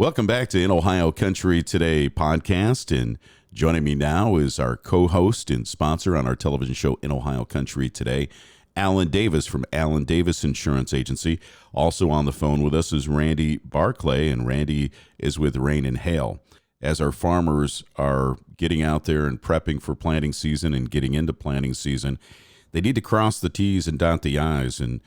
Welcome back to In Ohio Country Today podcast, and joining me now is our co-host and sponsor on our television show In Ohio Country Today, Alan Davis from Alan Davis Insurance Agency. Also on the phone with us is Randy Barclay, and Randy is with Rain and Hail. As our farmers are getting out there and prepping for planting season and getting into planting season, they need to cross the T's and dot the I's and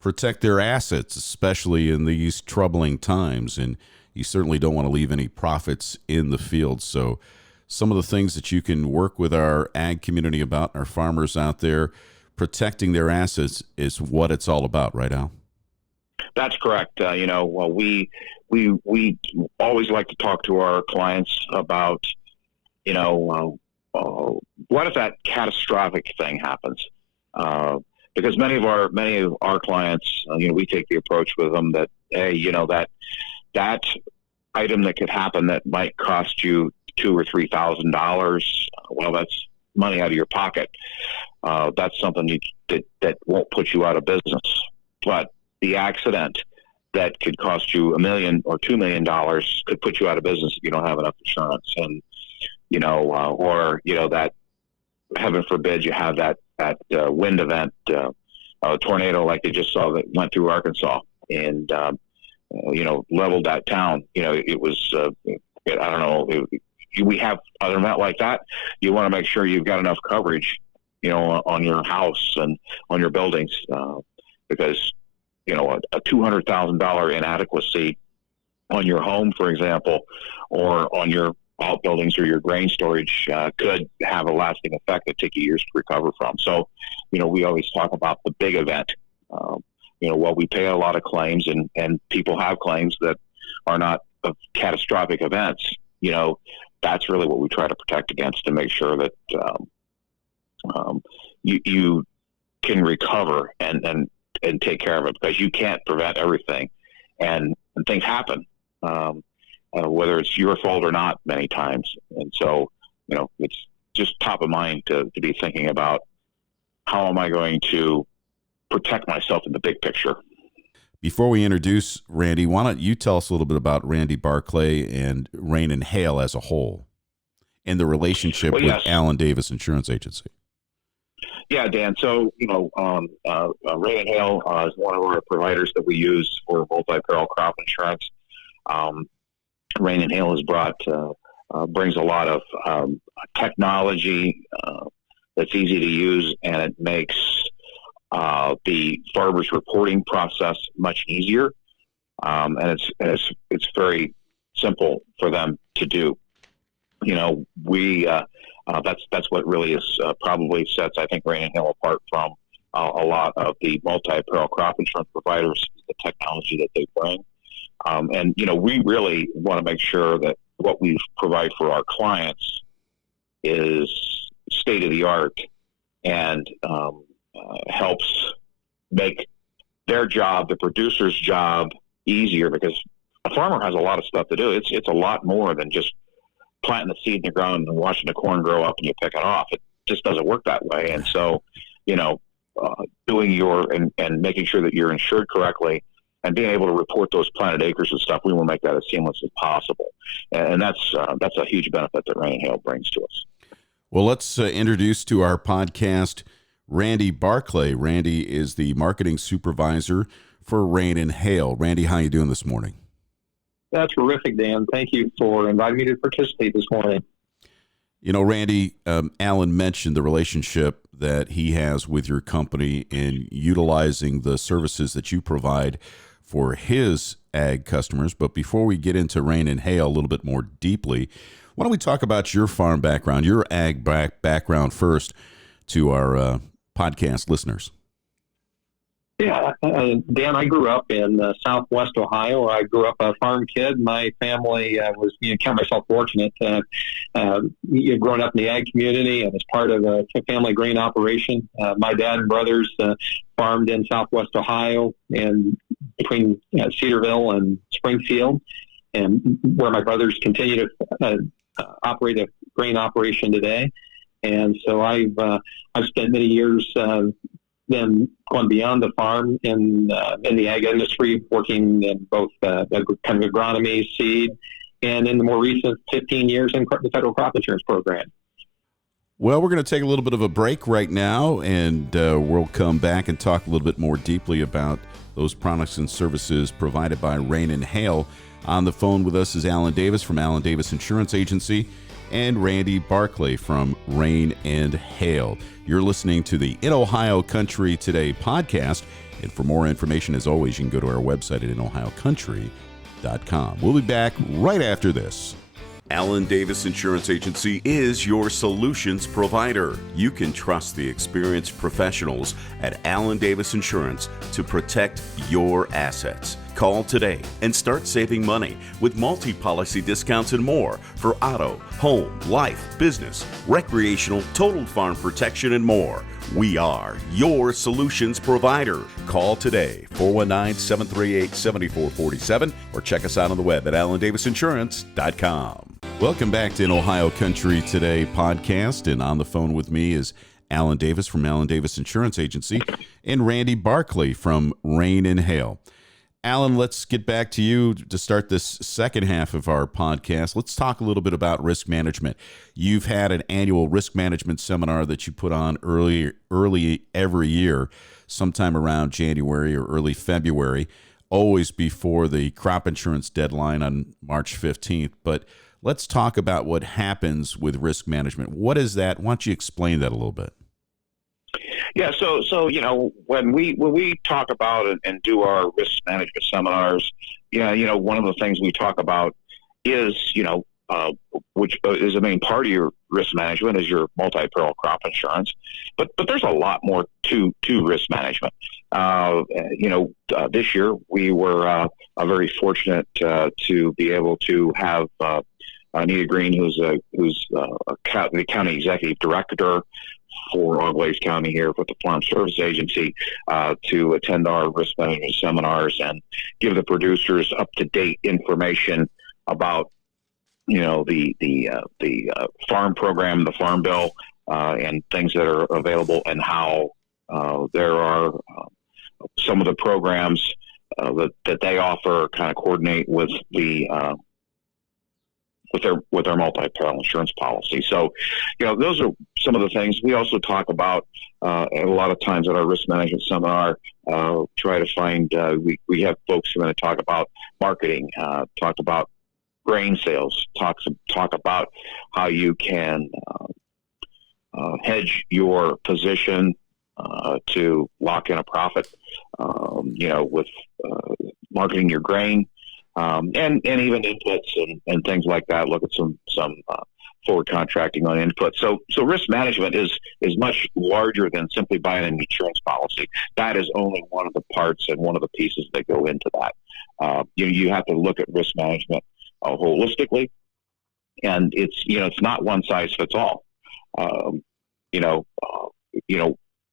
protect their assets, especially in these troubling times. And you certainly don't want to leave any profits in the field. So some of the things that you can work with our ag community about, our farmers out there, protecting their assets is what it's all about, right, Al? That's correct. We always like to talk to our clients about, what if that catastrophic thing happens? Because many of our clients, we take the approach with them that, hey, that item that could happen that might cost you $2,000 or $3,000. Well, that's money out of your pocket. That's something that won't put you out of business. But the accident that could cost you $1 million or $2 million could put you out of business if you don't have enough insurance. And that, heaven forbid, you have that wind event, a tornado like they just saw that went through Arkansas and leveled that town. It was, I don't know, we have an event like that. You want to make sure you've got enough coverage, on your house and on your buildings, because, a $200,000 inadequacy on your home, for example, or on your outbuildings or your grain storage could have a lasting effect that take you years to recover from. So, we always talk about the big event. We pay a lot of claims and people have claims that are not of catastrophic events. That's really what we try to protect against, to make sure that you can recover and take care of it, because you can't prevent everything, and things happen, whether it's your fault or not many times. And so, it's just top of mind to be thinking about, how am I going to protect myself in the big picture? Before we introduce Randy, why don't you tell us a little bit about Randy Barclay and Rain and Hail as a whole and the relationship with Alan Davis Insurance Agency? Yeah, Dan. So, Rain and Hail is one of our providers that we use for multi-peril crop insurance. Rain and Hail brings a lot of technology that's easy to use, and it makes the farmers reporting process much easier, and it's very simple for them to do. That's what really is probably sets, I think, Rain and Hail apart from a lot of the multi-peril crop insurance providers, the technology that they bring. And we really want to make sure that what we provide for our clients is state of the art and helps make their job, the producer's job, easier, because a farmer has a lot of stuff to do. It's a lot more than just planting the seed in the ground and watching the corn grow up and you pick it off. It just doesn't work that way. And so, doing and making sure that you're insured correctly and being able to report those planted acres and stuff, we will make that as seamless as possible. And that's a huge benefit that Rain and Hail brings to us. Well, let's introduce to our podcast Randy Barclay. Randy is the marketing supervisor for Rain and Hail. Randy, how you doing this morning? That's terrific, Dan. Thank you for inviting me to participate this morning. Randy, Alan mentioned the relationship that he has with your company in utilizing the services that you provide for his ag customers. But before we get into Rain and Hail a little bit more deeply, why don't we talk about your farm background, your ag background first to our podcast listeners? Yeah, Dan, I grew up in Southwest Ohio. I grew up a farm kid. My family count myself fortunate. Growing up in the ag community and as part of a family grain operation. My dad and brothers farmed in Southwest Ohio and between Cedarville and Springfield, and where my brothers continue to operate a grain operation today. And so I've spent many years then gone beyond the farm in the ag industry, working in both kind of agronomy, seed, and in the more recent 15 years in the federal crop insurance program. Well, we're going to take a little bit of a break right now, and we'll come back and talk a little bit more deeply about those products and services provided by Rain and Hail. On the phone with us is Alan Davis from Alan Davis Insurance Agency and Randy Barclay from Rain and Hail. You're listening to the In Ohio Country Today podcast, and for more information, as always, you can go to our website at inohiocountry.com. We'll be back right after this. Alan Davis Insurance Agency is your solutions provider. You can trust the experienced professionals at Alan Davis Insurance to protect your assets. Call today and start saving money with multi-policy discounts and more for auto, home, life, business, recreational, total farm protection, and more. We are your solutions provider. Call today, 419-738-7447, or check us out on the web at AlanDavisInsurance.com. Welcome back to In Ohio Country Today podcast, and on the phone with me is Alan Davis from Alan Davis Insurance Agency and Randy Barclay from Rain and Hail. Alan, let's get back to you to start this second half of our podcast. Let's talk a little bit about risk management. You've had an annual risk management seminar that you put on early every year, sometime around January or early February, always before the crop insurance deadline on March 15th. But let's talk about what happens with risk management. What is that? Why don't you explain that a little bit? Yeah, so when we talk about and do our risk management seminars, one of the things we talk about is which is a main part of your risk management is your multi-peril crop insurance, but there's a lot more to risk management. This year we were very fortunate to be able to have Anita Green, who's the county executive director for Auglaize County here with the Farm Service Agency, to attend our risk management seminars and give the producers up-to-date information about, the farm program, the farm bill, and things that are available, and how there are some of the programs that they offer kind of coordinate with the with their multi-peril insurance policy. So, those are some of the things we also talk about a lot of times at our risk management seminar. Try to find we have folks who are going to talk about marketing, talk about grain sales, talk about how you can hedge your position to lock in a profit, with marketing your grain. And even inputs and things like that. Look at some forward contracting on input. So risk management is much larger than simply buying an insurance policy. That is only one of the parts and one of the pieces that go into that. You have to look at risk management holistically, and it's not one size fits all.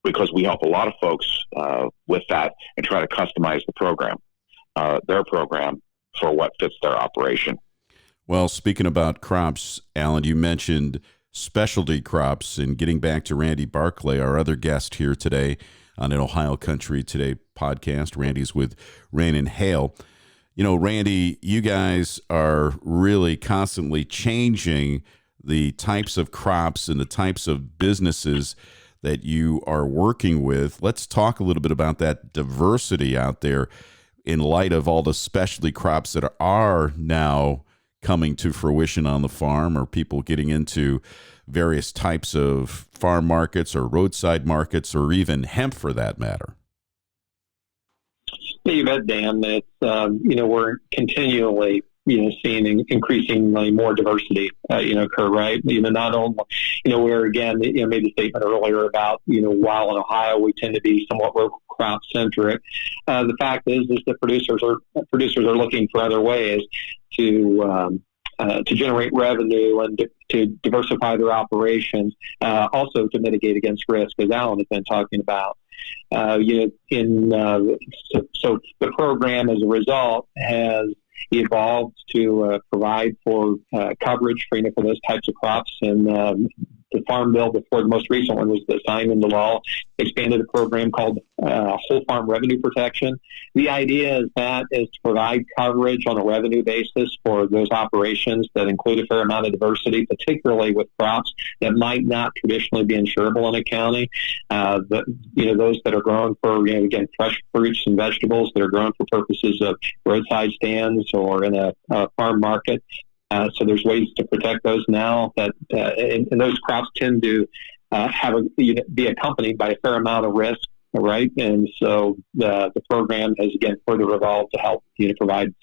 Because we help a lot of folks with that and try to customize the program, their program, for what fits their operation. Well, speaking about crops, Alan, you mentioned specialty crops, and getting back to Randy Barclay, our other guest here today on an Ohio Country Today podcast. Randy's with Rain and Hail. Randy, you guys are really constantly changing the types of crops and the types of businesses that you are working with. Let's talk a little bit about that diversity out there in light of all the specialty crops that are now coming to fruition on the farm, or people getting into various types of farm markets or roadside markets, or even hemp for that matter. Yeah, you bet, Dan. It's we're continually seeing increasingly more diversity occur, right? Not only where, again, made the statement earlier about while in Ohio we tend to be somewhat crop centric, the fact is that producers are looking for other ways to generate revenue and to diversify their operations, also to mitigate against risk, as Alan has been talking about. So the program, as a result, has evolved to provide for coverage for those types of crops, and the Farm Bill before the most recent one was signed into law, expanded a program called Whole Farm Revenue Protection. The idea is to provide coverage on a revenue basis for those operations that include a fair amount of diversity, particularly with crops that might not traditionally be insurable in a county. Those that are grown for, again, fresh fruits and vegetables that are grown for purposes of roadside stands or in a farm market. So there's ways to protect those now and those crops tend to be accompanied by a fair amount of risk, right? And so the program has, again, further evolved to help provide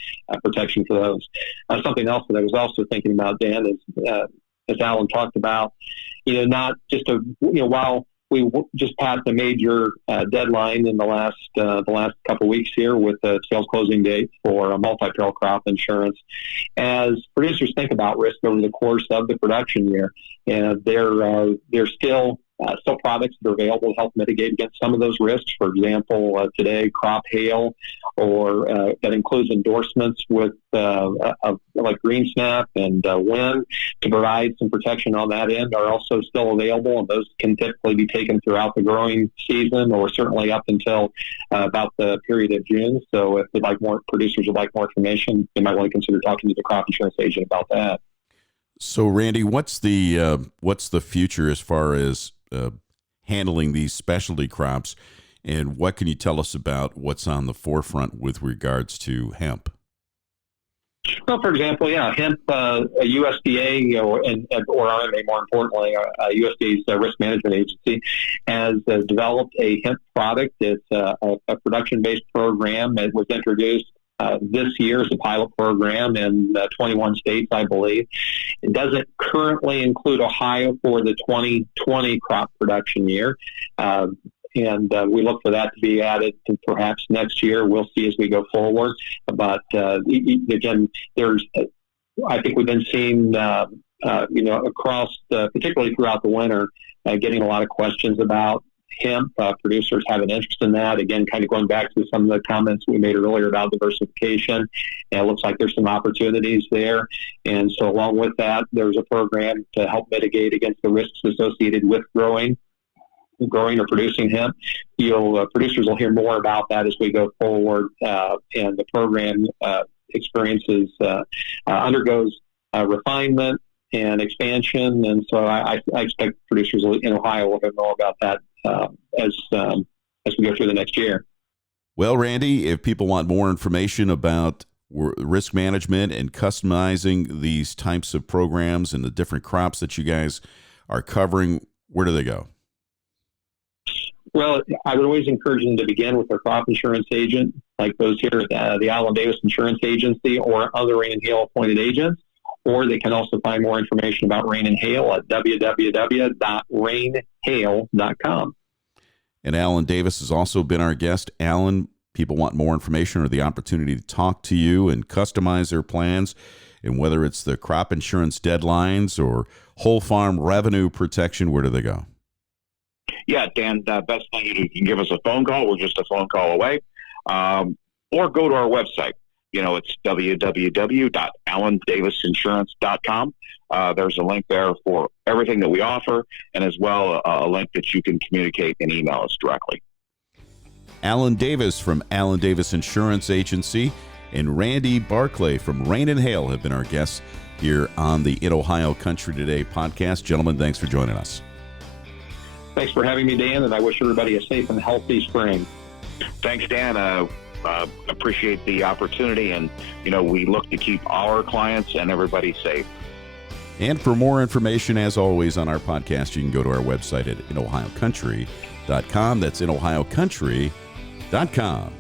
protection for those. Something else that I was also thinking about, Dan, is as Alan talked about, not just while we just passed a major deadline in the last couple of weeks here with the sales closing date for a multi-peril crop insurance. As producers think about risk over the course of the production year, and there's still products that are available to help mitigate against some of those risks. For example, today, crop hail, or that includes endorsements with like green snap and wind to provide some protection on that end are also still available, and those can typically be taken throughout the growing season or certainly up until about the period of June. So if producers would like more information, they might want to consider talking to the crop insurance agent about that. So, Randy, what's the future as far as handling these specialty crops, and what can you tell us about what's on the forefront with regards to hemp? Well, for example, hemp, a USDA or RMA, more importantly, USDA's risk management agency, has developed a hemp product. It's a production-based program. It was introduced this year as a pilot program in 21 states, I believe. It doesn't currently include Ohio for the 2020 crop production year. And we look for that to be added to perhaps next year. We'll see as we go forward. But again, I think we've been seeing, across, particularly throughout the winter, getting a lot of questions about hemp. Producers have an interest in that. Again, kind of going back to some of the comments we made earlier about diversification. And it looks like there's some opportunities there. And so along with that, there's a program to help mitigate against the risks associated with growing or producing hemp. Producers will hear more about that as we go forward, and the program undergoes refinement and expansion, and so I expect producers in Ohio will hear more about that as we go through the next year. Well, Randy, if people want more information about risk management and customizing these types of programs and the different crops that you guys are covering, where do they go? Well, I would always encourage them to begin with their crop insurance agent, like those here at the Alan Davis Insurance Agency or other Rain and Hail appointed agents. Or they can also find more information about Rain and Hail at www.rainhail.com. And Alan Davis has also been our guest. Alan, people want more information or the opportunity to talk to you and customize their plans, and whether it's the crop insurance deadlines or whole farm revenue protection, where do they go? Yeah, Dan, the best thing you can give us a phone call. We're just a phone call away. Or go to our website. It's www.alandavisinsurance.com. There's a link there for everything that we offer, and as well a link that you can communicate and email us directly. Alan Davis from Alan Davis Insurance Agency and Randy Barclay from Rain and Hail have been our guests here on the In Ohio Country Today podcast. Gentlemen, thanks for joining us. Thanks for having me, Dan, and I wish everybody a safe and healthy spring. Thanks, Dan. Appreciate the opportunity, and we look to keep our clients and everybody safe. And for more information, as always, on our podcast, you can go to our website at inohiocountry.com. That's inohiocountry.com.